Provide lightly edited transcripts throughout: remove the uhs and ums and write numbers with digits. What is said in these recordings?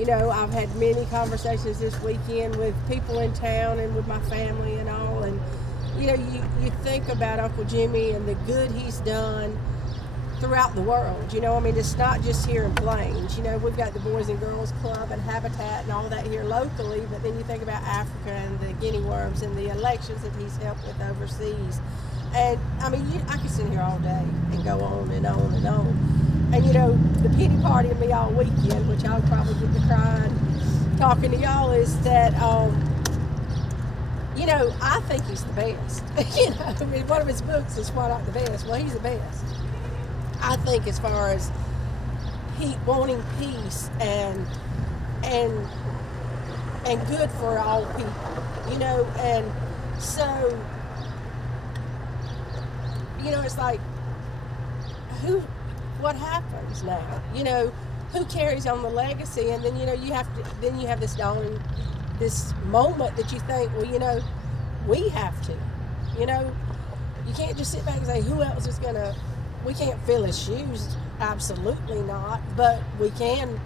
You know, I've had many conversations this weekend with people in town and with my family and all. And, you know, you think about Uncle Jimmy and the good he's done throughout the world. You know, I mean, it's not just here in Plains. You know, we've got the Boys and Girls Club and Habitat and all that here locally, but then you think about Africa and the guinea worms and the elections that he's helped with overseas. And, I mean, I could sit here all day and go on and on and on. And, you know, the pity party of me all weekend, which I'll probably get to crying talking to y'all, is that, you know, I think he's the best. You know, I mean, one of his books is Why Not the Best? Well, he's the best. I think as far as he wanting peace and good for all people, you know, and so, you know, it's like, what happens now? You know, who carries on the legacy? And then, you know, you have this dawning, this moment that you think, well, you know, we have to, you know, you can't just sit back and say, who else is gonna. We can't fill his shoes, absolutely not, but we can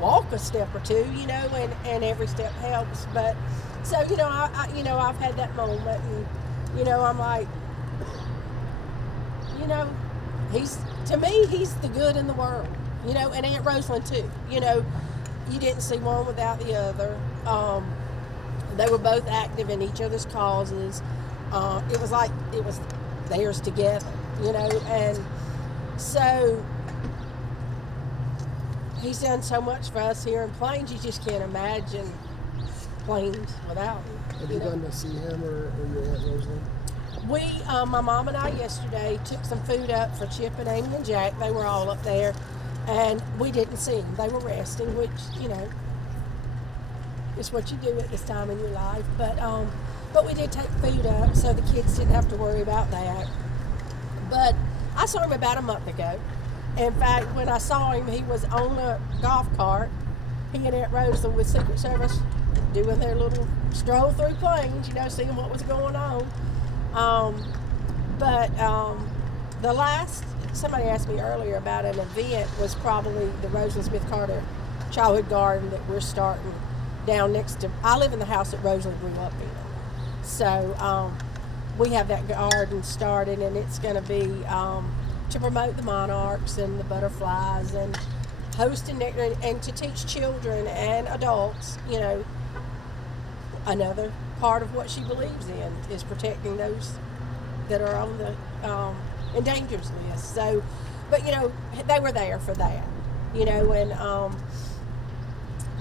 walk a step or two, you know, and every step helps. But so, you know, I've had that moment, and you know, I'm like, you know, to me he's the good in the world, you know, and Aunt Roselyn too. You know, you didn't see one without the other. They were both active in each other's causes. It was like it was theirs together. You know, and so he's done so much for us here in Plains, you just can't imagine Plains without him. Have you gone to see him or your Aunt Roselyn? We, my mom and I yesterday took some food up for Chip and Amy and Jack. They were all up there, and we didn't see them. They were resting, which, you know, is what you do at this time in your life. But we did take food up, so the kids didn't have to worry about that. But I saw him about a month ago. In fact, when I saw him, he was on a golf cart. He and Aunt Roselyn with Secret Service doing their little stroll through Plains, you know, seeing what was going on. The last, somebody asked me earlier about an event, was probably the Roselyn Carter Childhood Garden that we're starting down next to. I live in the house that Roselyn grew up in. So, we have that garden started, and it's going to be to promote the monarchs and the butterflies and host and to teach children and adults, you know, another part of what she believes in is protecting those that are on the endangered list. So, but, you know, they were there for that, you know, and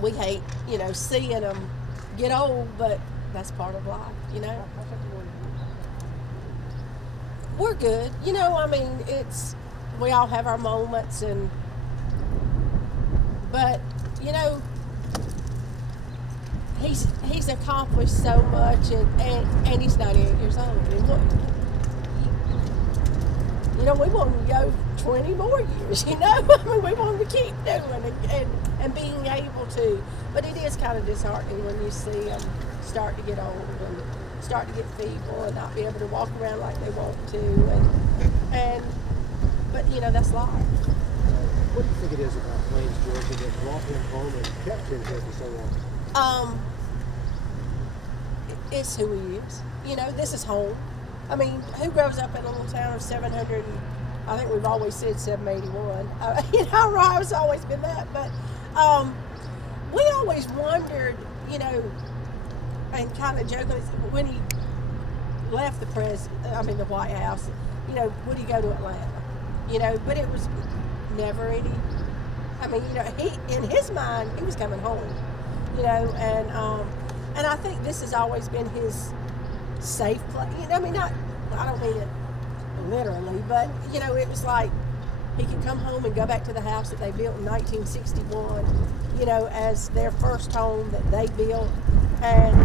we hate, you know, seeing them get old, but that's part of life, you know. We're good. You know, I mean, we all have our moments, but, you know, he's accomplished so much, and he's 98 years old. And you know, we want him to go 20 more years, you know? I mean, we want him to keep doing and being able to. But it is kind of disheartening when you see them start to get old and start to get feeble and not be able to walk around like they want to, but you know, that's life. What do you think it is about Plains, Georgia, that brought him home and kept him here for so long? It's who he is. You know, this is home. I mean, who grows up in a little town of 700? I think we've always said 781. You know, Ohio's always been that, but we always wondered, you know, and kind of jokingly, when he left the White House, you know, would he go to Atlanta? You know, but it was never any. I mean, you know, in his mind, he was coming home. You know, and I think this has always been his safe place. You know, I mean, I don't mean it literally, but you know, it was like he could come home and go back to the house that they built in 1961. You know, as their first home that they built, and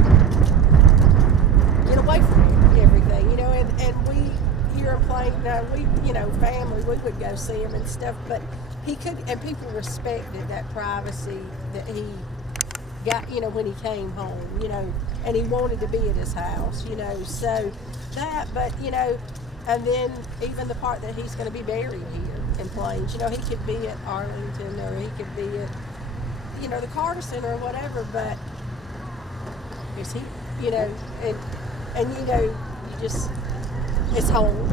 get away from everything, you know, and we here in Plain, we, you know, family, we would go see him and stuff, but he could, and people respected that privacy that he got, you know, when he came home, you know, and he wanted to be at his house, you know, so that, but, you know, and then even the part that he's going to be buried here in Plains, you know, he could be at Arlington, or he could be at, you know, the Carter Center or whatever, but is he, you know, and you know, you just, it's home.